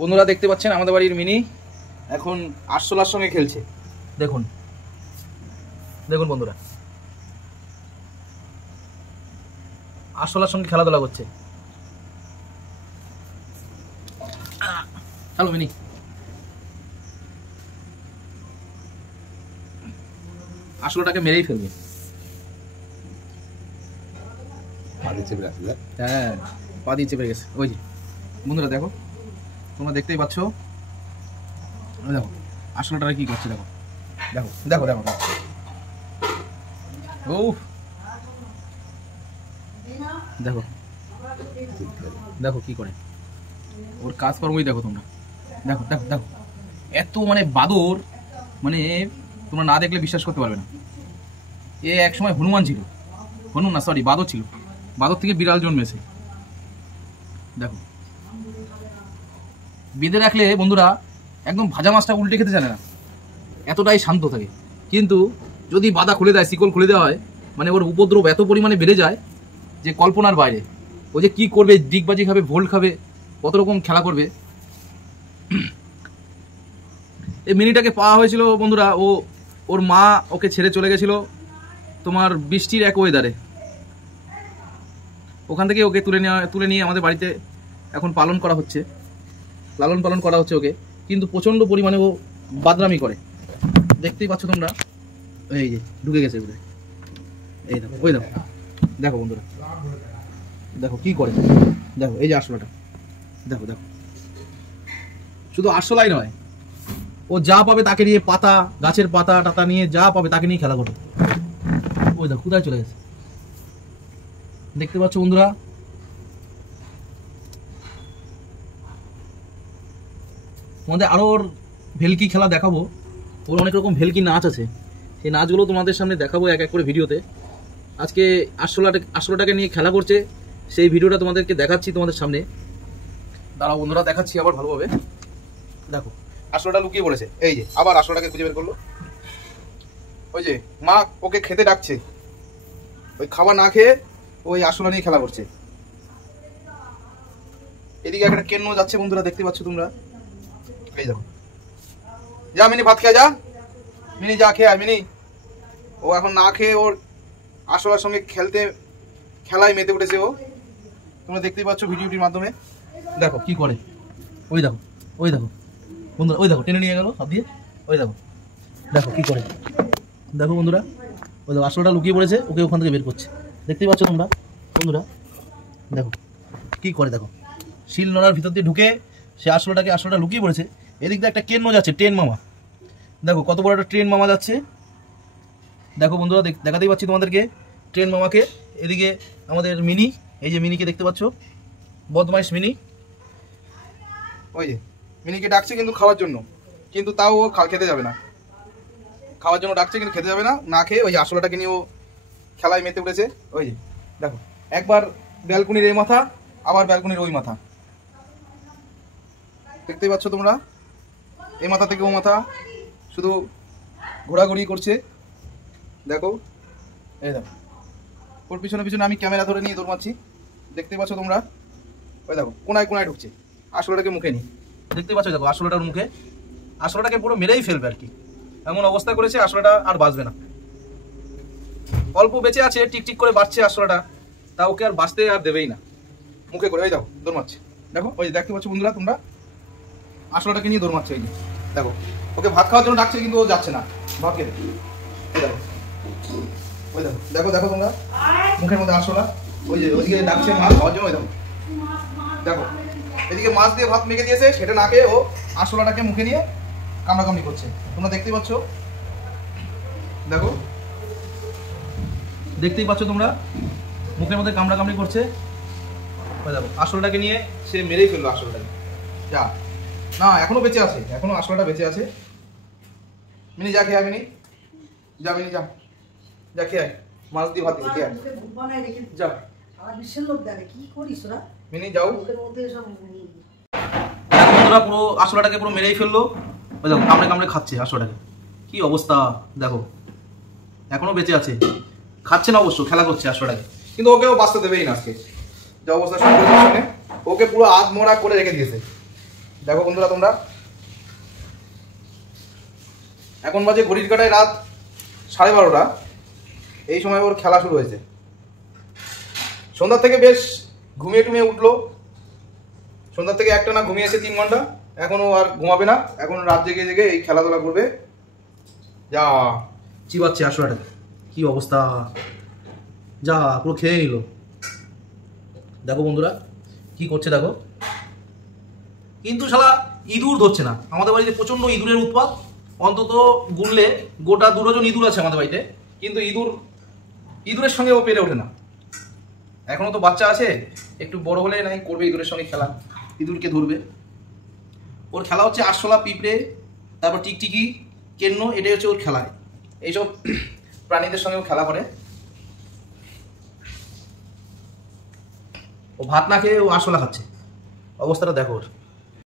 বন্ধুরা দেখতে পাচ্ছেন আমাদের বাড়ির মিনি এখন আরশোলার সঙ্গে খেলছে। দেখুন দেখুন বন্ধুরা, আরশোলার সঙ্গে খেলাধুলা করছে। চলো মিনি, আরশোলাটাকে মেরেই ফেলবে। হ্যাঁ, পা দিয়ে চেপে গেছে। ওই যে বন্ধুরা দেখো, তোমরা দেখতেই পাচ্ছ, দেখো আরশোলাটা কি করছে। দেখো দেখো দেখো দেখো ও দেখো দেখো কি করে, ওর কাজকর্মই দেখো তোমরা। দেখো দেখো দেখো এত বাদর, তোমরা না দেখলে বিশ্বাস করতে পারবে না। এ এক সময় হনুমান ছিল, হনুমান না সরি বাদর ছিল, বাদর থেকে বিড়াল জন্মেছে। দেখো বেঁধে রাখলে বন্ধুরা একদম ভাজা মাছটা উল্টে খেতে জানে না, এতটাই শান্ত থাকে। কিন্তু যদি বাধা খুলে দেয়, শিকল খুলে দেওয়া হয়, ওর উপদ্রব এত পরিমাণে বেড়ে যায় যে কল্পনার বাইরে। ও যে কি করবে, ডিগবাজি খাবে, ভোল্ট খাবে, কত রকম খেলা করবে। এই মিনিটাকে পাওয়া হয়েছিল বন্ধুরা, ওর মা ওকে ছেড়ে চলে গেছিল তোমার বৃষ্টির এক ওয়েদারে। ওখান থেকে ওকে তুলে নিয়ে আমাদের বাড়িতে এখন লালন পালন করা হচ্ছে ওকে। কিন্তু প্রচণ্ড পরিমাণে ও বাদরামি করে, দেখতেই পাচ্ছ তোমরা। এই যে ঢুকে গেছে ওদের, এই দেখো, ওই দেখো দেখো বন্ধুরা, দেখো কি করে। দেখো এই যে আরশোলাটা, দেখো দেখো, শুধু আরশোলাই নয়, ও যা পাবে তাকে নিয়ে, পাতা, গাছের পাতা টাতা নিয়ে যা পাবে তাকে নিয়ে খেলা করবে। ওই দেখো কোথায় চলে গেছে, দেখতে পাচ্ছ বন্ধুরা। তোমাদের আরো ওর ভেলকি খেলা দেখাবো, ওর অনেক রকম ভেলকি নাচ আছে, সেই নাচগুলো তোমাদের সামনে দেখাবো এক এক করে ভিডিওতে। আজকে আরশোলাটাকে নিয়ে খেলা করছে, সেই ভিডিওটা তোমাদেরকে দেখাচ্ছি তোমাদের সামনে। দাঁড়াও বন্ধুরা, দেখাচ্ছি আবার ভালোভাবে। দেখো আরশোলাটা লুকিয়ে পড়েছে, এই যে আবার আরশোলাটাকে খুঁজে বের করলো। ওই যে মা ওকে খেতে ডাকছে, ওই খাবার না খেয়ে ওই আরশোলা নিয়ে খেলা করছে। এদিকে একটা কেন্ন যাচ্ছে বন্ধুরা, দেখতে পাচ্ছ তোমরা। এই দেখো, যা মিনি ভাত খেয়ে যা, মিনি যা খেয়ে আয় মিনি। ও এখন না খেয়ে ওর আরশোলার সঙ্গে খেলায় মেতে উঠেছে ও, তোমরা দেখতেই পাচ্ছ ভিডিওটির মাধ্যমে। দেখো কি করে, ওই দেখো বন্ধুরা, ওই দেখো টেনে নিয়ে গেল হাত দিয়ে। ওই দেখো দেখো কি করে, দেখো বন্ধুরা, ওই দেখো আরশোলাটা লুকিয়ে পড়েছে, ওকে ওখান থেকে বের করছে, দেখতেই পাচ্ছ তোমরা বন্ধুরা। দেখো কি করে, দেখো শিল নোড়ার ভিতর দিয়ে ঢুকে সে আরশোলাটা লুকিয়ে পড়েছে। এদিক দিয়ে একটা কেন্ন যাচ্ছে, ট্রেন মামা, দেখো কত বড় একটা ট্রেন মামা যাচ্ছে। দেখো বন্ধুরা, দেখাতেই পাচ্ছি তোমাদেরকে ট্রেন মামাকে। এদিকে আমাদের মিনি, এই যে মিনিকে দেখতে পাচ্ছ, বদমাইশ মিনি। ওই যে মিনিকে ডাকছে কিন্তু খাওয়ার জন্য, কিন্তু তাও ও খেতে যাবে না। খাওয়ার জন্য ডাকছে কিন্তু খেতে যাবে না, না খেয়ে ওই আরশোলাটাকে নিয়ে ও খেলায় মেতে উঠেছে। ওই যে দেখো, একবার ব্যালকনির এই মাথা, আবার ব্যালকনির ওই মাথা, দেখতেই পাচ্ছ তোমরা। এই মাথা থেকে ও মাথা শুধু ঘোরাঘুরি করছে। দেখো এই দেখো, ওর পিছনে পিছনে আমি ক্যামেরা ধরে নিয়ে দৌড় মারছি, দেখতে পাচ্ছ তোমরা। ওই দেখো কোনায় কোনায় ঢুকছে, আরশোলাটাকে মুখে নিয়ে, দেখতে পাচ্ছ। দেখো আরশোলাটার মুখে, আরশোলাটাকে পুরো মেরেই ফেলবে আর কি, এমন অবস্থা করেছে। আরশোলাটা আর বাঁচবে না, অল্প বেঁচে আছে, টিকটিক করে বাঁচছে আরশোলাটা, তা ওকে আর বাঁচতে আর দেবেই না, মুখে করে। ওই দেখো দৌড় মারছে, দেখো ওই দেখতে পাচ্ছ বন্ধুরা তোমরা, আরশোলাটাকে নিয়ে দৌড় মারছে। এই যে দেখো, ওকে ভাত খাওয়ার জন্য ডাকছে কিন্তু ও যাচ্ছে না, ভাত খেতে। দেখো ওই দেখো দেখো দেখো তোমরা, মুখের মধ্যে আরশোলা। ওই যে ওইদিকে ডাকছে মাছ খাওয়ার জন্য। ওই দেখো দেখো, এদিকে মাছ দিয়ে ভাত মেখে দিয়েছে, সেটা না খেয়ে ও আরশোলাটাকে মুখে নিয়ে কামড়াকামড়ি করছে, তোমরা দেখতেই পাচ্ছ। দেখো দেখতেই পাচ্ছ তোমরা, মুখের মধ্যে কামড়াকামড়ি করছে। ওই দেখো আরশোলাটাকে নিয়ে সে মেরেই ফেললো আরশোলাটাকে। যা না, এখনো বেঁচে আছে, এখনো আরশোলাটা বেঁচে আছে। মিনি যা খেয়ে আয়, মিনি যা, মিনি যা, যা খেয়ে আয়, মাছ দিয়ে ভাত দিয়ে খেয়ে আয়, যা মিনি যাও। বন্ধুরা পুরো আরশোলাটাকে পুরো মেরেই ফেললো। ওই দেখো কামড়ে কামড়ে খাচ্ছে আরশোলাটাকে, কি অবস্থা দেখো, এখনো বেঁচে আছে, খাচ্ছে না অবশ্য, খেলা করছে আরশোলাটাকে, কিন্তু ওকেও বাঁচতে দেবেই না। আজকে যা অবস্থা, ওকে পুরো আধমরা করে রেখে দিয়েছে। দেখো বন্ধুরা তোমরা, এখন বাজে ঘড়ির কাঁটায় রাত 12:30। এই সময় ওর খেলা শুরু হয়েছে। সন্ধ্যার থেকে বেশ ঘুমিয়ে টুমিয়ে উঠলো। সন্ধ্যার থেকে একটা না ঘুমিয়েছে 3 ঘন্টা। এখনও আর ঘুমাবে না, এখন রাত জেগে জেগে এই খেলাধুলা করবে। যা চিবাচ্ছে আসলে, কি অবস্থা, যা পুরো খেয়ে নিল। দেখো বন্ধুরা কি করছে দেখো, কিন্তু শালা ইঁদুর ধরছে না। আমাদের বাড়িতে প্রচন্ড ইঁদুরের উৎপাত, অন্তত গুনলে গোটা 2 ডজন ইঁদুর আছে আমাদের বাড়িতে, কিন্তু ইঁদুরের সঙ্গে ও পেরে ওঠে না। এখনো তো বাচ্চা আছে, একটু বড় হলে নাই করবে ইঁদুরের সঙ্গে খেলা, ইঁদুরকে ধরবে। ওর খেলা হচ্ছে আরশোলা, পিঁপড়ে, তারপর টিকটিকি, কেন্ন, এটাই হচ্ছে ওর খেলা। এইসব প্রাণীদের সঙ্গে ও খেলা করে। ও ভাত না খেয়ে ও আরশোলা খাচ্ছে, অবস্থাটা দেখো ওর।